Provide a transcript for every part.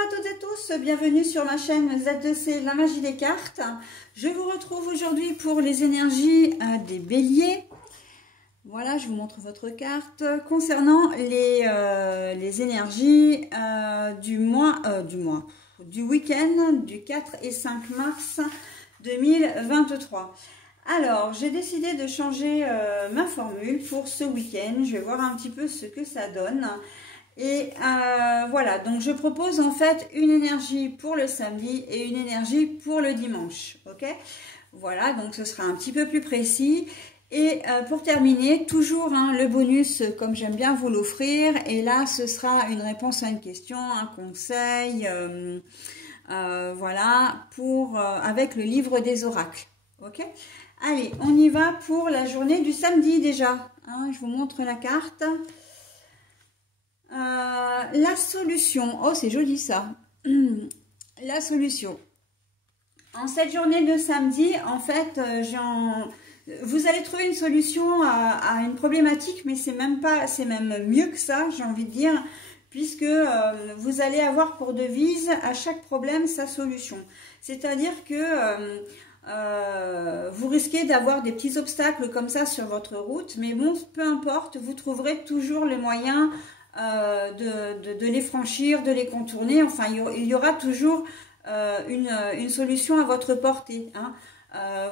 à toutes et tous, bienvenue sur ma chaîne Z2C, la magie des cartes. Je vous retrouve aujourd'hui pour les énergies des béliers. Voilà, je vous montre votre carte concernant les énergies du week-end du 4 et 5 mars 2023. Alors, j'ai décidé de changer ma formule pour ce week-end. Je vais voir un petit peu ce que ça donne. Et voilà, donc je propose en fait une énergie pour le samedi et une énergie pour le dimanche, ok? Voilà, donc ce sera un petit peu plus précis. Et pour terminer, toujours le bonus comme j'aime bien vous l'offrir. Et là, ce sera une réponse à une question, un conseil, voilà, avec le livre des oracles, ok? Allez, on y va pour la journée du samedi déjà. Je vous montre la carte. La solution, oh c'est joli ça, la solution. En cette journée de samedi, en fait, vous allez trouver une solution à une problématique, mais c'est même mieux que ça, j'ai envie de dire, puisque vous allez avoir pour devise à chaque problème sa solution. C'est-à-dire que vous risquez d'avoir des petits obstacles comme ça sur votre route, mais bon, peu importe, vous trouverez toujours le moyen de les franchir, de les contourner. Enfin, il y aura toujours une solution à votre portée.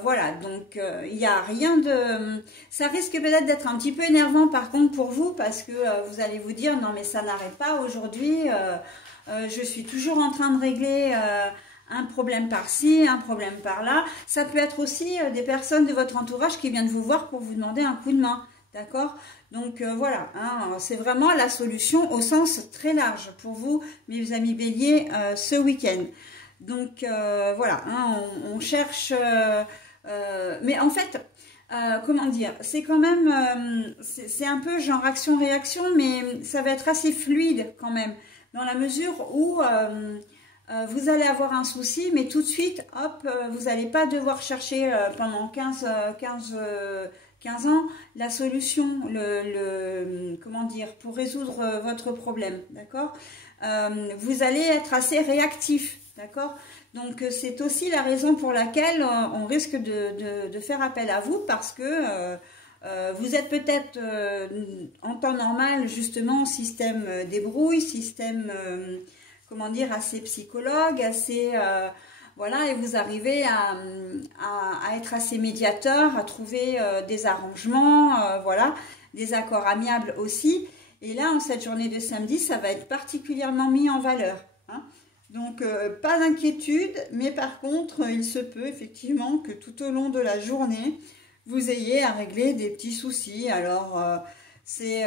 Voilà, donc il n'y a rien de... Ça risque peut-être d'être un petit peu énervant par contre pour vous, parce que vous allez vous dire, non mais ça n'arrête pas aujourd'hui, je suis toujours en train de régler... un problème par-ci, un problème par-là. Ça peut être aussi des personnes de votre entourage qui viennent vous voir pour vous demander un coup de main. D'accord? Donc voilà, c'est vraiment la solution au sens très large pour vous, mes amis béliers, ce week-end. Donc voilà, on cherche... mais en fait, comment dire, c'est quand même... c'est un peu genre action-réaction, mais ça va être assez fluide quand même, dans la mesure où... vous allez avoir un souci, mais tout de suite, hop, vous n'allez pas devoir chercher pendant 15 ans la solution, comment dire, pour résoudre votre problème, d'accord? Vous allez être assez réactif, d'accord? Donc c'est aussi la raison pour laquelle on risque de faire appel à vous, parce que vous êtes peut-être en temps normal justement système débrouille, système comment dire, assez psychologue, assez voilà, et vous arrivez à être assez médiateur, à trouver des arrangements, voilà, des accords amiables aussi. Et là, en cette journée de samedi, ça va être particulièrement mis en valeur. Donc, pas d'inquiétude, mais par contre, il se peut effectivement que tout au long de la journée, vous ayez à régler des petits soucis. Alors, c'est...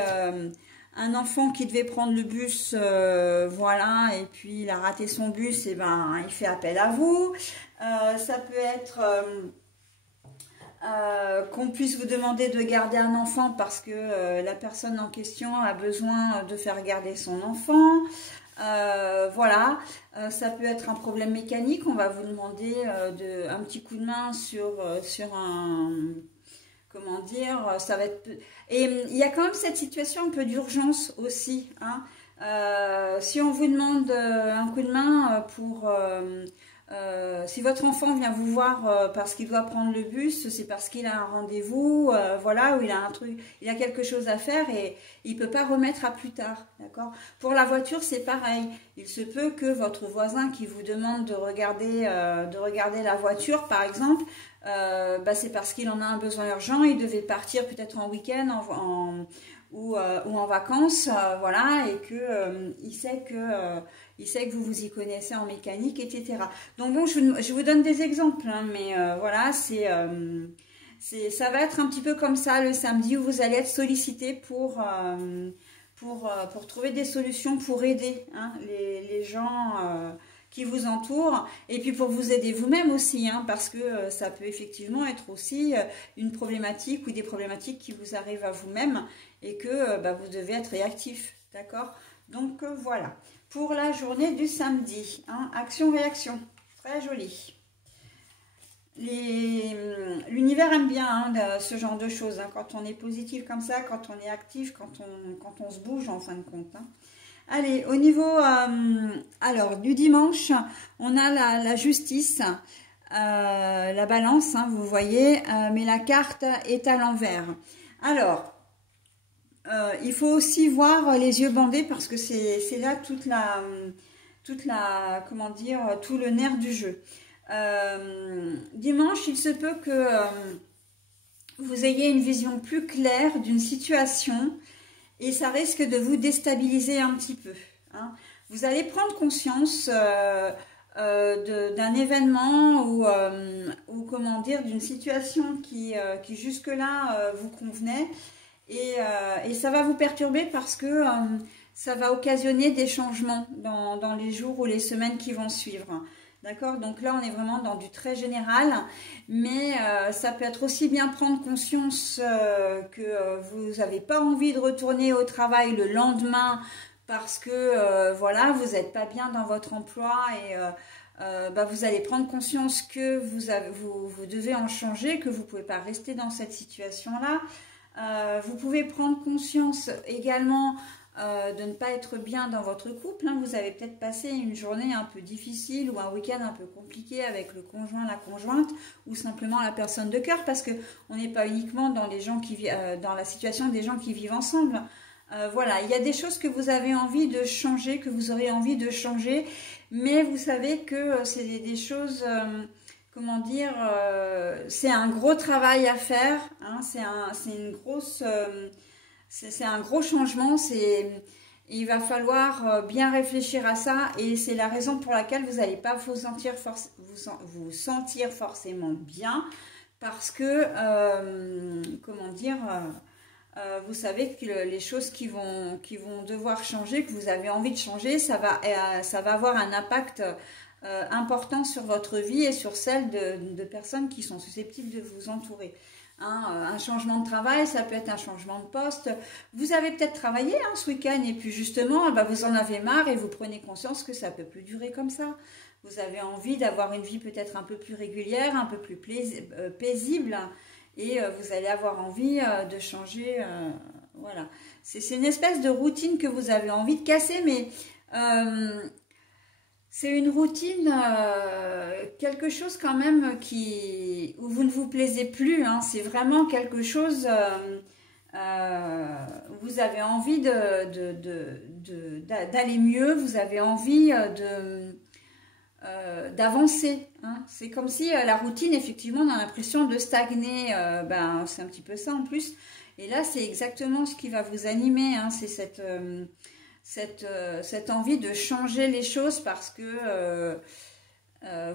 un enfant qui devait prendre le bus, voilà, et puis il a raté son bus, et ben il fait appel à vous. Ça peut être qu'on puisse vous demander de garder un enfant parce que la personne en question a besoin de faire garder son enfant. Voilà, ça peut être un problème mécanique, on va vous demander un petit coup de main sur un... Comment dire, ça va être... Et il y a quand même cette situation un peu d'urgence aussi. Si on vous demande un coup de main pour... si votre enfant vient vous voir parce qu'il doit prendre le bus, c'est parce qu'il a un rendez-vous, voilà, ou il a un truc, il a quelque chose à faire et il ne peut pas remettre à plus tard, d'accord? Pour la voiture, c'est pareil. Il se peut que votre voisin qui vous demande de regarder la voiture, par exemple, c'est parce qu'il en a un besoin urgent, il devait partir peut-être en week-end ou en vacances, voilà, et que il sait que vous vous y connaissez en mécanique, etc. Donc bon, je vous donne des exemples, mais voilà, ça va être un petit peu comme ça le samedi où vous allez être sollicité pour trouver des solutions pour aider les gens qui vous entourent, et puis pour vous aider vous-même aussi, parce que ça peut effectivement être aussi une problématique ou des problématiques qui vous arrivent à vous-même et que vous devez être réactif, d'accord? Donc voilà, pour la journée du samedi, action-réaction, très joli. L'univers aime bien ce genre de choses, quand on est positif comme ça, quand on est actif, quand on se bouge en fin de compte. Allez, au niveau alors du dimanche, on a la justice, la balance, hein, vous voyez, mais la carte est à l'envers. Alors, il faut aussi voir les yeux bandés parce que c'est là toute la, comment dire, tout le nerf du jeu. Dimanche, il se peut que vous ayez une vision plus claire d'une situation et ça risque de vous déstabiliser un petit peu. Hein. Vous allez prendre conscience d'un événement ou comment dire, d'une situation qui jusque-là vous convenait et ça va vous perturber parce que ça va occasionner des changements dans les jours ou les semaines qui vont suivre. D'accord? Donc là, on est vraiment dans du très général, mais ça peut être aussi bien prendre conscience que vous n'avez pas envie de retourner au travail le lendemain parce que voilà, vous n'êtes pas bien dans votre emploi et vous allez prendre conscience que vous devez en changer, que vous ne pouvez pas rester dans cette situation-là. Vous pouvez prendre conscience également de ne pas être bien dans votre couple. Hein. Vous avez peut-être passé une journée un peu difficile ou un week-end un peu compliqué avec le conjoint, la conjointe ou simplement la personne de cœur parce qu'on n'est pas uniquement dans les gens qui dans la situation des gens qui vivent ensemble. Voilà, il y a des choses que vous avez envie de changer, que vous aurez envie de changer, mais vous savez que c'est des choses, comment dire, c'est un gros travail à faire, hein, c'est une grosse... c'est un gros changement, il va falloir bien réfléchir à ça et c'est la raison pour laquelle vous n'allez pas vous sentir forcément bien parce que, comment dire, vous savez que les choses qui vont devoir changer, que vous avez envie de changer, ça va avoir un impact important sur votre vie et sur celle de personnes qui sont susceptibles de vous entourer. Hein, un changement de travail, ça peut être un changement de poste. Vous avez peut-être travaillé hein, ce week-end et puis justement, vous en avez marre et vous prenez conscience que ça ne peut plus durer comme ça. Vous avez envie d'avoir une vie peut-être un peu plus régulière, un peu plus paisible et vous allez avoir envie de changer. Voilà, c'est une espèce de routine que vous avez envie de casser, mais... c'est une routine, quelque chose quand même où vous ne vous plaisez plus. Hein. C'est vraiment quelque chose où vous avez envie d'aller mieux, vous avez envie d'avancer. Hein. C'est comme si la routine, effectivement, on a l'impression de stagner. C'est un petit peu ça en plus. Et là, c'est exactement ce qui va vous animer. Hein. C'est cette envie de changer les choses parce que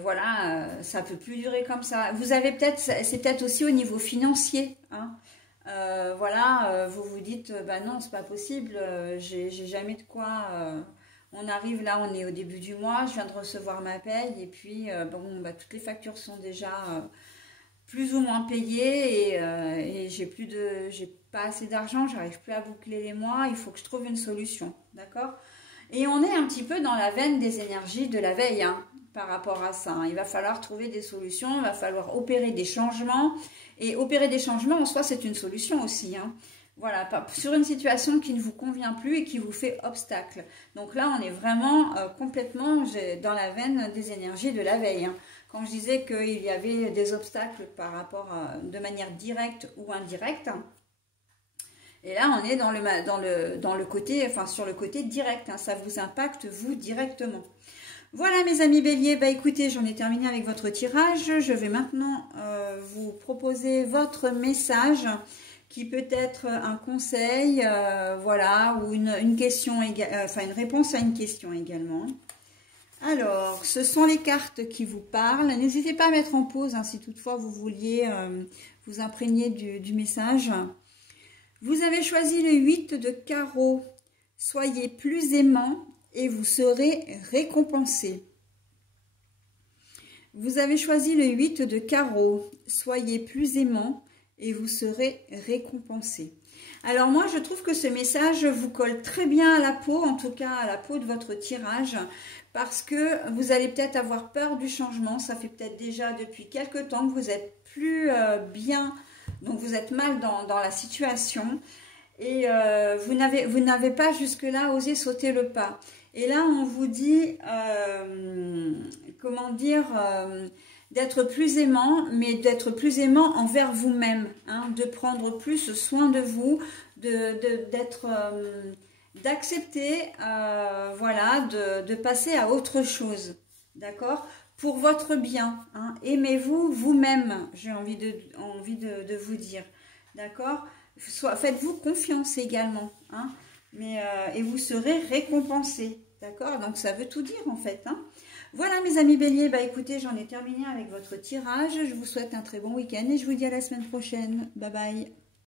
voilà, ça peut plus durer comme ça. Vous avez peut-être, c'est peut-être aussi au niveau financier. Hein. Voilà, vous vous dites, non, c'est pas possible, j'ai jamais de quoi. On arrive là, on est au début du mois, je viens de recevoir ma paye et puis toutes les factures sont déjà plus ou moins payées et j'ai pas assez d'argent, j'arrive plus à boucler les mois, il faut que je trouve une solution, d'accord? Et on est un petit peu dans la veine des énergies de la veille hein, par rapport à ça. Hein. Il va falloir trouver des solutions, il va falloir opérer des changements. Et opérer des changements, en soi, c'est une solution aussi. Hein. Voilà, sur une situation qui ne vous convient plus et qui vous fait obstacle. Donc là, on est vraiment complètement dans la veine des énergies de la veille. Hein. Quand je disais qu'il y avait des obstacles par rapport de manière directe ou indirecte, et là, on est dans le côté, enfin sur le côté direct. Hein, ça vous impacte vous directement. Voilà mes amis béliers, écoutez, j'en ai terminé avec votre tirage. Je vais maintenant vous proposer votre message qui peut être un conseil, voilà, ou une question, une réponse à une question également. Alors, ce sont les cartes qui vous parlent. N'hésitez pas à mettre en pause hein, si toutefois vous vouliez vous imprégner du message. Vous avez choisi le 8 de carreau. Soyez plus aimant et vous serez récompensé. Vous avez choisi le 8 de carreau. Soyez plus aimant et vous serez récompensé. Alors moi, je trouve que ce message vous colle très bien à la peau, en tout cas à la peau de votre tirage, parce que vous allez peut-être avoir peur du changement. Ça fait peut-être déjà depuis quelques temps que vous êtes plus bien, donc vous êtes mal dans la situation. et vous n'avez pas jusque-là osé sauter le pas. Et là, on vous dit, comment dire, d'être plus aimant, mais d'être plus aimant envers vous-même, hein, de prendre plus soin de vous, d'accepter, voilà, de passer à autre chose, d'accord, pour votre bien, hein. Aimez-vous vous-même, j'ai envie de vous dire, d'accord. Faites-vous confiance également, hein, et vous serez récompensé, d'accord. Donc ça veut tout dire en fait, hein. Voilà mes amis béliers, bah écoutez, j'en ai terminé avec votre tirage. Je vous souhaite un très bon week-end et je vous dis à la semaine prochaine. Bye bye.